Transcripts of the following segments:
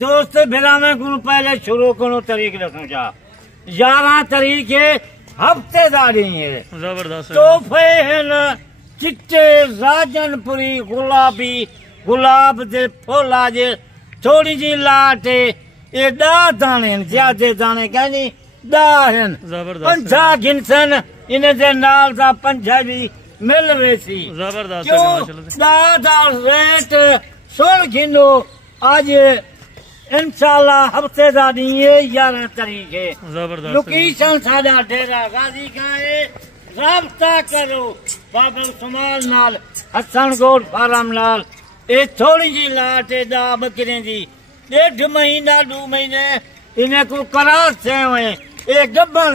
दोस्त बिलामे को पहले शुरू करो तरीक रखा 11 तरीक है हफ्तेदारी है जबरदस्त तोहफे हैं चिट्टे राजनपुरी गुलाबी गुलाब दे फुल आज थोड़ी जी लाट ये 10 दाने ज्यादा दाने कहनी 10 हैं 50 गिनसन इन्हें दे नाल दा 50 भी मिल वेसी जबरदस्त 10 दा रेट 16 गिनो आज इंशाल्लाह हफ्तेदारी है 11 तारीख है जबरदस्त लोकेशन साडा डेरा गाजी का है राब्ता करो बाबा उस्मान नाल हसन गोड फार्म नाल ये थोड़ी जी लाट है 10 बकरे दी 1.5 महीना 2 महीने इन्हें को करार से हुए ये गब्बन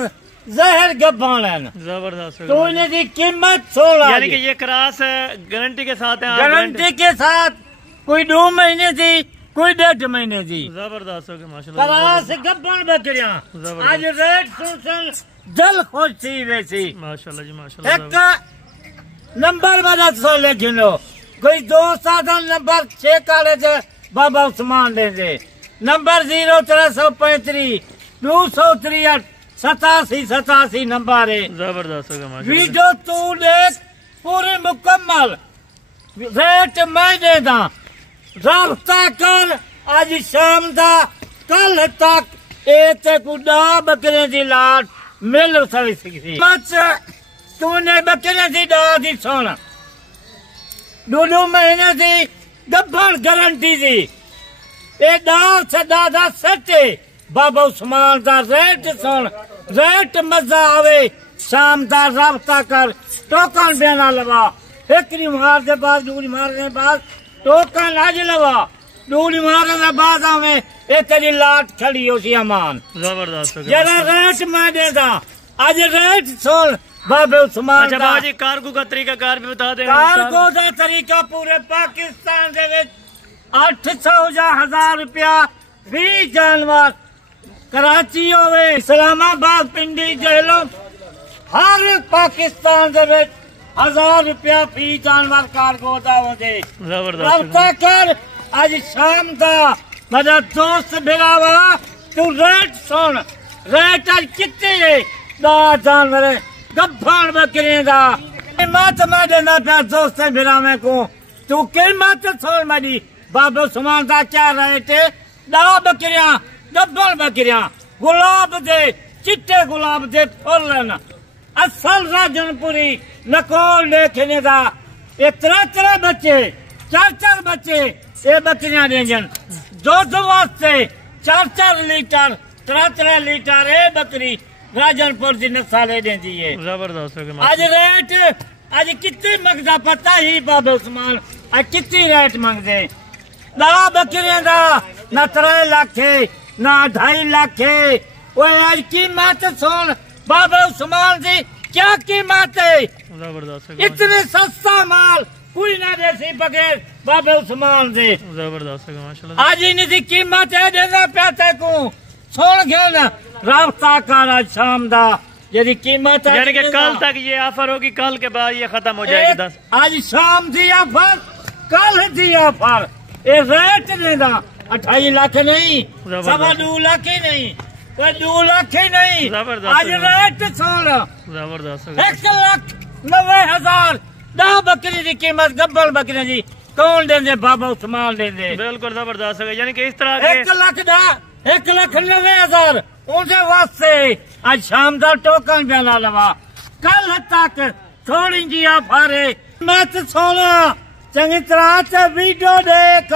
जहर गब्बन है जबरदस्त तो इन्हें की कीमत 16 यानी कि ये क्रास गारंटी के साथ है गारंटी के साथ कोई 2 महीने थी कोई 1.5 महीने थी जबरदस्त हो गया माशाल्लाह करास गब्बन बकरियां आज रेट सुन दिल खुश थी वैसी माशाल्लाह जी माशाल्लाह एक नंबर मदद से लिख लो कोई 2 साधन नंबर 6 काले थे बाबा उस्मान दे दे नंबर 0335 263 87 नंबर है जबरदस्त हो गया माशाल्लाह वीडियो तू देख पूरी मुकम्मल रेट मैं दे दा राब्ता कर आज शाम दा कल तक एक गुडा बकरे दी लाट मिल सकती मत तूने बकरे दी दादी सुन 2 महीने दी गब्बन गारंटी दी ये दाल सदा दा सटे बाबा उस्मान दा रेट सुन रेट मजा आवे शाम दा राब्ता कर टोकन देना लवा एकरी मार दे बाद दूरी मारने बाद टोकन आज लवा दूरी मारने बाद आवे ये तेरी लाट खड़ी हो सी अमान जबरदस्त जरा रेट मैं दे दा आज रेट सुन बाबा उस्मान अच्छा बाबा जी कारगो का तरीका कार भी बता दें कारगो का तरीका पूरे पाकिस्तान दे विच 800 या 1000 रुपया फी जानवर कराची होवे इस्लामाबाद पिंडी जेलों हर पाकिस्तान दे विच 1000 रुपया फी जानवर कारगो दा होंदे रब्ता कर आज शाम दा मेरा दोस्त बिलावा तू रेट सुन रेट आज कितने दा जानवर गब्बन बकरे दा कीमत मैं देना पिया दोस्त बिलावे को तू कीमत छोड़ मेरी बाबा उस्मान दा क्या रेट है 10 बकरियां गब्बन बकरियां गुलाब दे चिट्टे गुलाब दे फुल न असल राजनपुरी नकोल देखने दा ये 3 बच्चे 4 बच्चे ये बकरियां देंजन दूध वास्ते 4 लीटर 3 लीटर ये बकरी राजनपुर की नस्ल देंदी है जबरदस्त आज रेट आज कितने मंगदा पता ही बाबा उस्मान आज कितनी रेट मंगदे 10 बकरियां दा ना 3 लाख ना 2.5 लाख वो आज कीमत सुन बाबा उस्मान जी क्या कीमत है जबरदस्त इतने सस्ता माल कोई ना देसी बगैर बाबा उस्मान दे जबरदस्त माशाल्लाह आज इनकी कीमत है देना पैसे को सुन गया ना राब्ता कर आज शाम दा यदि कीमत यानी कि कल तक ये ऑफर होगी कल के बाद ये खत्म हो जाएगी 10 आज शाम दी ऑफर कल दी ऑफर ये रेट देना 28 लाख नहीं 2.5 लाख ही नहीं कोई 2 लाख ही नहीं आज रेट सुन जबरदस्त 1,90,000 10 बकरी की कीमत गब्बन बकरी जी कौन देंगे बाबा उस्मान देंगे बिल्कुल जबरदस्त है यानी कि इस तरह के 1,90,000 उनके वास्ते आज शाम का टोकन देना लवा कल तक थोड़ी जी ऑफर है मत सोना चंगी तरह से वीडियो देख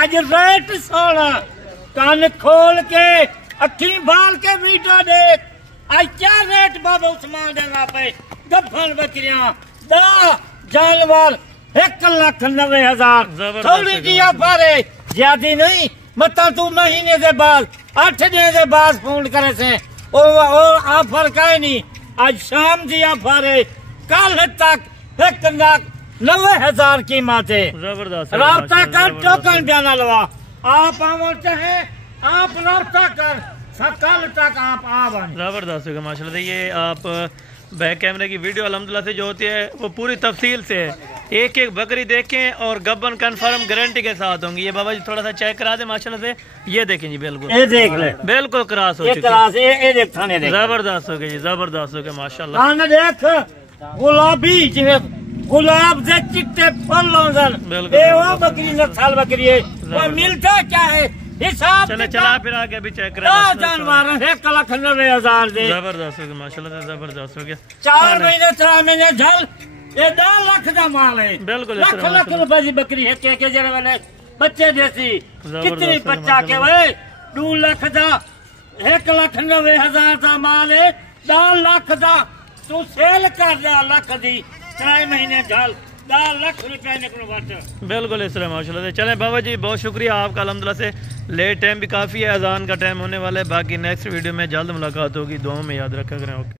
आज रेट सोना कान खोल के अखी बाल के वीडियो देख आज क्या रेट बाबा उस्मान देना पे गब्बन बकरियां 10 जानवर 1,90,000 थोड़ी जी ऑफर है ज्यादा नहीं मतलब तू महीने के बाद 8 दिन के बाद फोन करे से ऑफर का नहीं आज शाम की ऑफर है कल तक 1,90,000 कीमत है जबरदस्त राब्ता कर टोकन जाना लवा आप चाहे आप राब्ता कर कल तक आप आ बने जबरदस्त है माशाल्लाह ये आप बैक कैमरे की वीडियो अल्हम्दुलिल्लाह से जो होती है वो पूरी तफसील से है एक एक बकरी देखें और गब्बन कंफर्म गारंटी के साथ होंगी। ये बाबा जी थोड़ा सा चेक करा दे माशाल्लाह से। ये देखें जी बिल्कुल ये देख ले, बिल्कुल क्रॉस हो ये चुकी है। क्लास ये देख थाने देख, जबरदस्त हो गई जी, जबरदस्त हो गया माशाल्लाह। थाने देख गुलाबी जिਵੇਂ गुलाब से चिट्टे फल लौंदन, बिल्कुल। ये वो बकरी नस्ल बकरी है। वो मिलता क्या है हिसाब चले चला फिर आगे भी चेक क्या जानवर है 1,90,000 दे। जबरदस्त हो गया माशाल्लाह से, जबरदस्त हो गया। 4 महीने 3 महीने झल ये 10 लाख का माल है। बिल्कुल लाख लाख रुपए की बकरी है के जरे वाले बच्चे जैसी कितनी बच्चा के वे 2 लाख का 1,90,000 का माल है। 10 लाख का तू सेल कर 10 लाख दी 3 महीने झल 10 लाख रुपए निकलो बच। बिल्कुल इस तरह माशाल्लाह से। चलें बाबा जी बहुत शुक्रिया आपका, अल्हम्दुलिल्लाह से लेट टाइम भी काफ़ी है, अजान का टाइम होने वाला है। बाकी नेक्स्ट वीडियो में जल्द मुलाकात होगी, दुआओं में याद रखा करें। ओके।